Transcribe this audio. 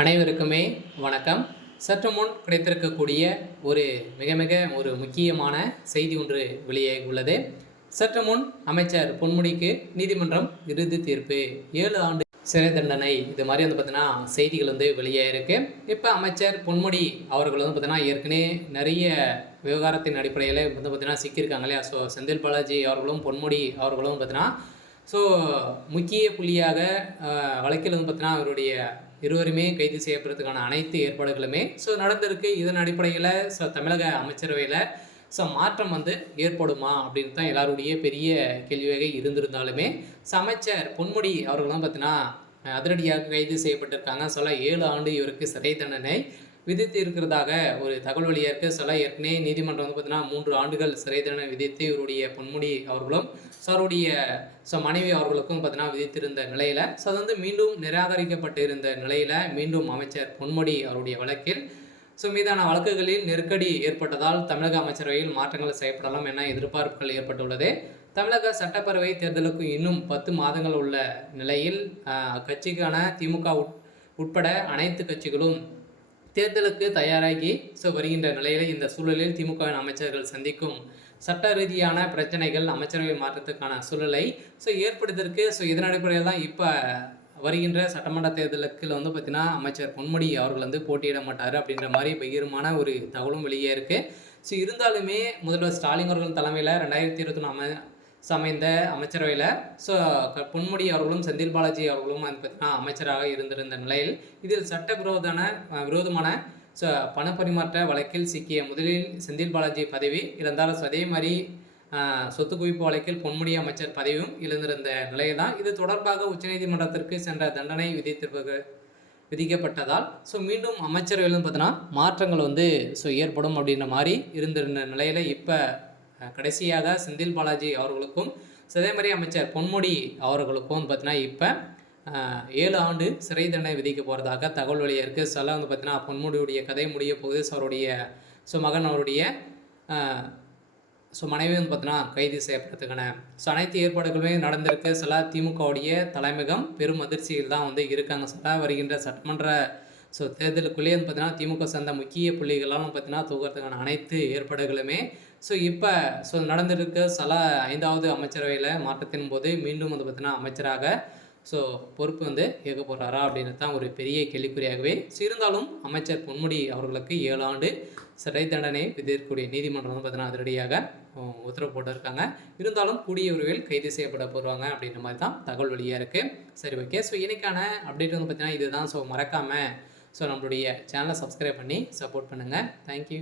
அனைவருக்குமே வணக்கம். சற்று முன் கிடைத்திருக்கக்கூடிய ஒரு மிக ஒரு முக்கியமான செய்தி ஒன்று வெளியாகி உள்ளது. சற்று முன் அமைச்சர் பொன்முடிக்கு நீதிமன்றம் இறுதி தீர்ப்பு, 7 ஆண்டு சிறை தண்டனை. இது மாதிரி பார்த்தீங்கன்னா செய்திகள் வெளியாகிருக்கு. இப்போ அமைச்சர் பொன்முடி அவர்கள் பார்த்தீங்கன்னா ஏற்கனவே நிறைய விவகாரத்தின் அடிப்படையில் பார்த்தீங்கன்னா சிக்கியிருக்காங்க இல்லையா. ஸோ செந்தில் பாலாஜி அவர்களும் பொன்முடி அவர்களும் பார்த்தீங்கன்னா முக்கிய புள்ளியாக வழக்கில் பார்த்தீங்கன்னா அவருடைய இருவருமே கைது செய்யப்படுறதுக்கான அனைத்து ஏற்பாடுகளுமே நடந்திருக்கு. இதன் அடிப்படையில் தமிழக அமைச்சரவையில் மாற்றம் ஏற்படுமா அப்படின்னு தான் எல்லாருடைய பெரிய கேள்வியாக இருந்திருந்தாலுமே அமைச்சர் பொன்முடி அவர்களும் பார்த்தீங்கன்னா அதிரடியாக கைது செய்யப்பட்டிருக்காங்க. 7 ஆண்டு இவருக்கு சிறை தண்டனை விதித்து இருக்கிறதாக ஒரு தகவல் வெளியாக இருக்குது. ஏற்கனவே நீதிமன்றம் பார்த்தீங்கன்னா 3 ஆண்டுகள் சிறை தண்டனை விதித்து இவருடைய பொன்முடி அவர்களும் அவருடைய மனைவி அவர்களுக்கும் பார்த்தீங்கன்னா விதித்திருந்த நிலையில் அது மீண்டும் நிராகரிக்கப்பட்டிருந்த நிலையில் மீண்டும் அமைச்சர் பொன்முடி அவருடைய வழக்கில் மீதான வழக்குகளில் நெருக்கடி ஏற்பட்டதால் தமிழக அமைச்சரவையில் மாற்றங்கள் செய்யப்படலாம் என எதிர்பார்ப்புகள் ஏற்பட்டுள்ளது. தமிழக சட்டப்பேரவை தேர்தலுக்கு இன்னும் 10 மாதங்கள் உள்ள நிலையில் கட்சிக்கான திமுக உட்பட அனைத்து கட்சிகளும் தேர்தலுக்கு தயாராகி வருகின்ற நிலையில் இந்த சூழலில் திமுகவின் அமைச்சர்கள் சந்திக்கும் சட்ட ரீதியான பிரச்சனைகள் அமைச்சரவை மாற்றத்துக்கான சூழலை ஏற்படுத்திருக்கு. இதன் அடிப்படையில் தான் இப்போ வருகின்ற சட்டமன்ற தேர்தலுக்கு பார்த்தீங்கன்னா அமைச்சர் பொன்முடி அவர்கள் போட்டியிட மாட்டார் அப்படின்ற மாதிரி பகிரமான ஒரு தகவலும் வெளியே இருக்குது. இருந்தாலுமே முதல்வர் ஸ்டாலின் அவர்கள் தலைமையில் 2021 அமைந்த அமைச்சரவையில் பொன்முடி அவர்களும் செந்தில் பாலாஜி அவர்களும் பார்த்தீங்கன்னா அமைச்சராக இருந்திருந்த நிலையில் இதில் விரோதமான பணப்பரிமாற்ற வழக்கில் சிக்கிய முதலில் செந்தில் பாலாஜி பதவி இழந்தால் அதே மாதிரி சொத்து குவிப்பு வழக்கில் பொன்முடி அமைச்சர் பதவியும் இழந்திருந்த நிலையில் தான் இது தொடர்பாக உச்சநீதிமன்றத்திற்கு சென்ற தண்டனை விதிக்கப்பட்டதால் மீண்டும் அமைச்சரவையில் பார்த்தீங்கன்னா மாற்றங்கள் ஏற்படும் அப்படின்ற மாதிரி இருந்திருந்த நிலையில் இப்போ கடைசியாக செந்தில் பாலாஜி அவர்களுக்கும் அதே மாதிரி அமைச்சர் பொன்முடி அவர்களுக்கும் பார்த்தீங்கன்னா இப்போ 7 ஆண்டு சிறை தண்டனை விதிக்க போகிறதாக தகவல் வெளியாக இருக்குது. பார்த்தீங்கன்னா பொன்முடியுடைய கதை முடிய போகுது. அவருடைய மகன் அவருடைய மனைவி பார்த்தீங்கன்னா கைது செய்யப்படுறதுக்கான அனைத்து ஏற்பாடுகளுமே நடந்திருக்கு. திமுகவுடைய தலைமையகம் பெரும் அதிர்ச்சியில் தான் இருக்காங்க. வருகின்ற சட்டமன்ற தேர்தலுக்குள்ளேயே பார்த்தீங்கன்னா திமுக சேர்ந்த முக்கிய புள்ளிகளாலும் பார்த்தீங்கன்னா தூக்கிறதுக்கான அனைத்து ஏற்பாடுகளுமே இப்போ நடந்திருக்க 5வது அமைச்சரவையில் மாற்றத்தின் போது மீண்டும் பார்த்தீங்கன்னா அமைச்சராக பொறுப்பு ஏற்க போகிறாரா அப்படின்னு தான் ஒரு பெரிய கேள்விக்குறியாகவே இருந்தாலும் அமைச்சர் பொன்முடி அவர்களுக்கு 7 ஆண்டு சிறை தண்டனை விதிக்கக்கூடிய நீதிமன்றம் பார்த்தீங்கன்னா அதிரடியாக உத்தரவு போட்டிருக்காங்க. இருந்தாலும் கூடிய விரைவில் கைது செய்யப்பட போடுவாங்க அப்படின்ற மாதிரி தான் தகவல் வெளியாக இருக்குது. சரி, ஓகே. இன்னைக்கான அப்டேட் பார்த்தீங்கன்னா இதுதான். மறக்காமல் நம்மளுடைய சேனலை சப்ஸ்கிரைப் பண்ணி சப்போர்ட் பண்ணுங்கள். தேங்க்யூ.